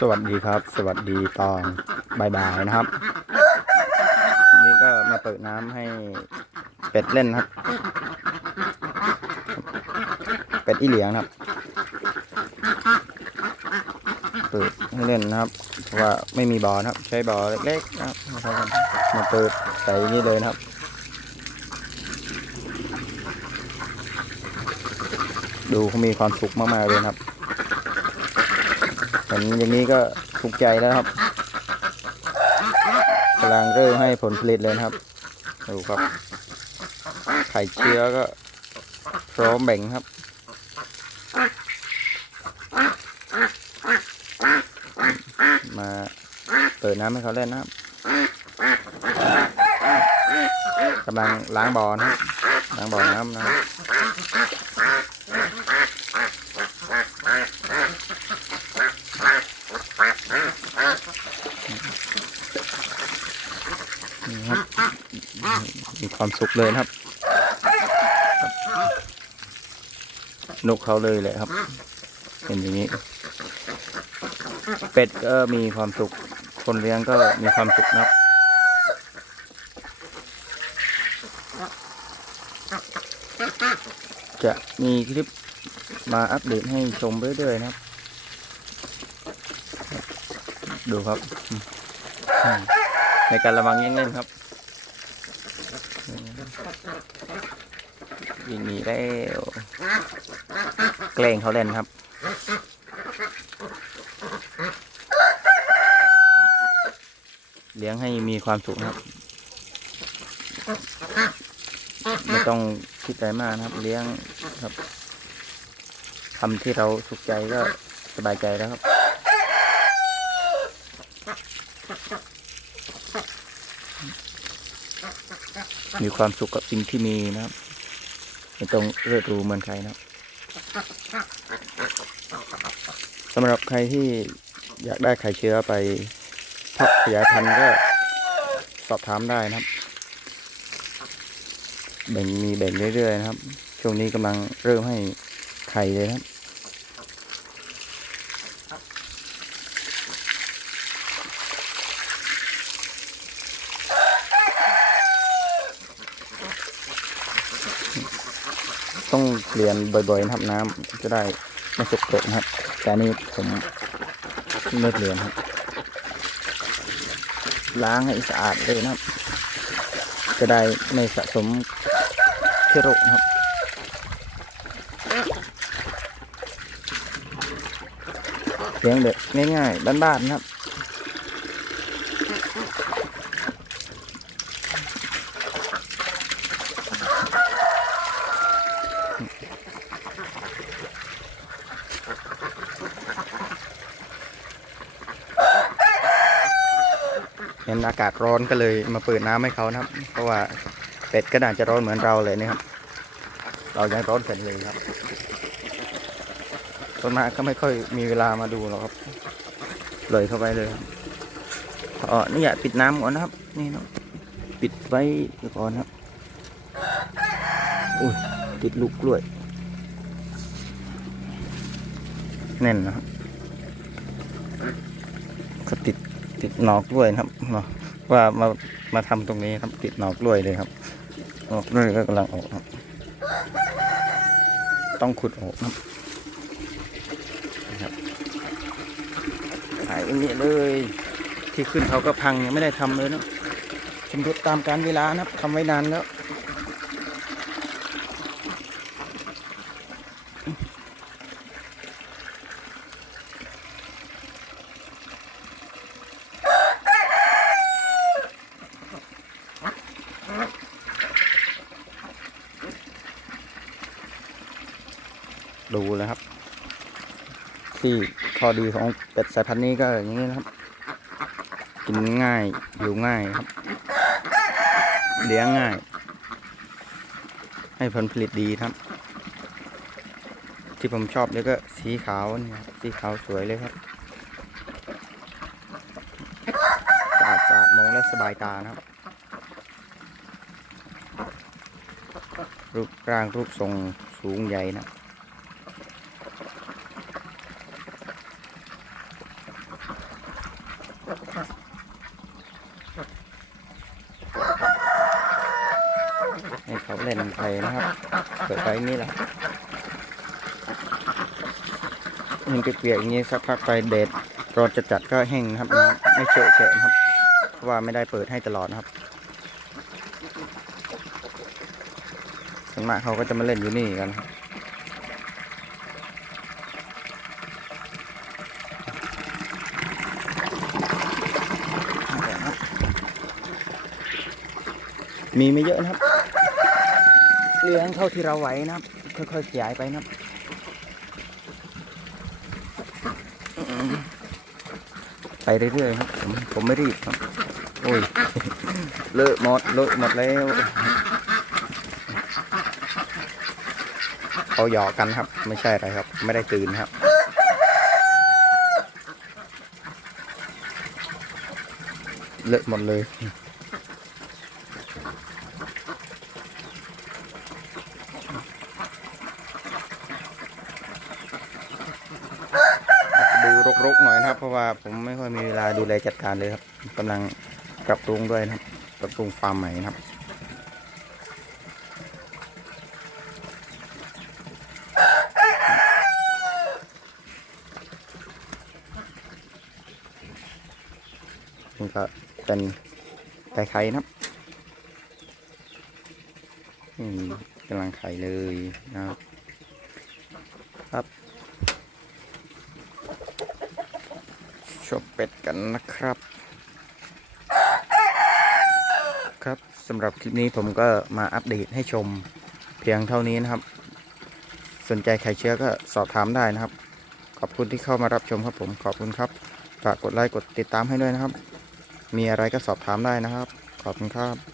สวัสดีครับ สวัสดีตอนบ่ายๆนะครับทีนี้ก็มาเปิดน้ำให้เป็ดเล่นนะครับ เป็ดอีเหลียงนะครับ เปิดให้เล่นนะครับ เพราะว่าไม่มีบ่อนะครับ ใช้บ่อเล็กๆนะครับมาเปิดใส่นี่เลยนะครับ ดูเขามีความสุขมากๆเลยนะครับเห็นอย่างนี้ก็ถูกใจแล้วครับกำลังเริ่มให้ผลผลิตเลยครับ ดูครับ ไข่เชื้อก็พร้อมแบ่งครับมาเปิดน้ำให้เขาเล่นนะครับกำลังล้างบ่อนะครับล้างบ่อน้ำนะครับ นี่ครับมีความสุขเลยครับ นกเขาเลยแหละครับเห็นอย่างนี้ เป็ดก็มีความสุข คนเลี้ยงก็มีความสุขนะครับจะมีคลิปมาอัปเดตให้ชมเรื่อยๆนะครับ ดูครับ ในการระวังแย่งเล่นครับวิ่งหนีแล้วแกล้งเขาเล่นครับเลี้ยงให้มีความสุขครับ ไม่ต้องคิดอะไรมากนะครับ เลี้ยงครับทำที่เราสุขใจก็สบายใจแล้วครับ มีความสุขกับสิ่งที่มีนะครับไม่ต้องเลือดรูเหมือนใครนะครับสำหรับใครที่อยากได้ไข่เชื้อไปพาะขยายพันธุ์ก็สอบถามได้นะครับ แบ่งมีแบ่งเรื่อยๆนะครับ ช่วงนี้กำลังเริ่มให้ไข่เลยนะครับ ต้องเปลี่ยนบ่อยๆนะครับน้ำจะได้ไม่สกปรกนะครับ แต่นี้ผมไม่เปลี่ยนครับล้างให้สะอาดเลยนะครับ จะได้ไม่สะสมเชื้อโรคครับเลี้ยงแบบง่ายๆบ้านๆนะครับ ห็นอากาศร้อนก็เลยมาเปิดน้ำให้เขานะครับ เพราะว่าเป็ดก็น่าจะร้อนเหมือนเราเลยนะครับ เรายังร้อนกันเลยครับส่วนมาก็ไม่ค่อยมีเวลามาดูหรอกครับเลยเข้าไปเลยครับอ๋อนี่อย่าปิดน้ำก่อนนะครับ นี่นะปิดไว้ก่อนครับอุ้ยติดลูกกล้วย แน่นนะครับก็ติด ติดหนอกกล้วยนะครับเนาะว่ามามาทำตรงนี้ครับติดหนอกกล้วยเลยครับหนอกกล้วยก็กำลังออกครับ ต้องขุดออกครับนะครับหายอย่างนี้เลย ที่ขึ้นเขาก็พังยังไม่ได้ทำเลยเนาะชำรุดตามการเวลานะครับทำไว้นานแล้ว ดูเลยครับ ที่ข้อดีของเป็ดสายพันธุ์นี้ก็อย่างนี้นะครับ กินง่ายอยู่ง่ายครับ เลี้ยงง่าย ให้ผลผลิตดีครับ ที่ผมชอบเลยก็สีขาวนี่ครับสีขาวสวยเลยครับสะอาดสะอาดมองแล้วสบายตานะครับรูปร่างรูปทรงสูงใหญ่นะ เขาเล่นไปนะครับเปิดไฟนี่แหละมันเปียกๆอย่างนี้สักพักไปเดดรอนจะจัดก็แห้งนะครับน้ำไม่เฉอะเฉะนะครับเพราะว่าไม่ได้เปิดให้ตลอดนะครับส่วนมากเขาก็จะมาเล่นอยู่นี่กันครับมีไม่เยอะนะครับ เลี้ยงเท่าที่เราไหวนะครับค่อยๆขยายไปนะครับไปเรื่อยๆครับผมผมไม่รีบครับ โอ้ย เลอะหมดเลอะหมดแล้วเขาหยอกกันครับ ไม่ใช่อะไรครับ ไม่ได้ตื่นครับเลอะหมดเลย ดูรกหน่อยนะครับ เพราะว่าผมไม่ค่อยมีเวลาดูแลจัดการเลยครับกำลังปรับปรุงด้วยนะครับปรับปรุงฟาร์มใหม่นะครับนี่ก็เป็นไก่ไข่นะครับกำลังไข่เลยนะครับครับ ชมเป็ด กันนะครับ ครับสำหรับคลิปนี้ผมก็มาอัปเดตให้ชมเพียงเท่านี้นะครับ สนใจใครเชื้อก็สอบถามได้นะครับ ขอบคุณที่เข้ามารับชมครับผมขอบคุณครับฝากกดไลค์กดติดตามให้ด้วยนะครับ มีอะไรก็สอบถามได้นะครับ ขอบคุณครับ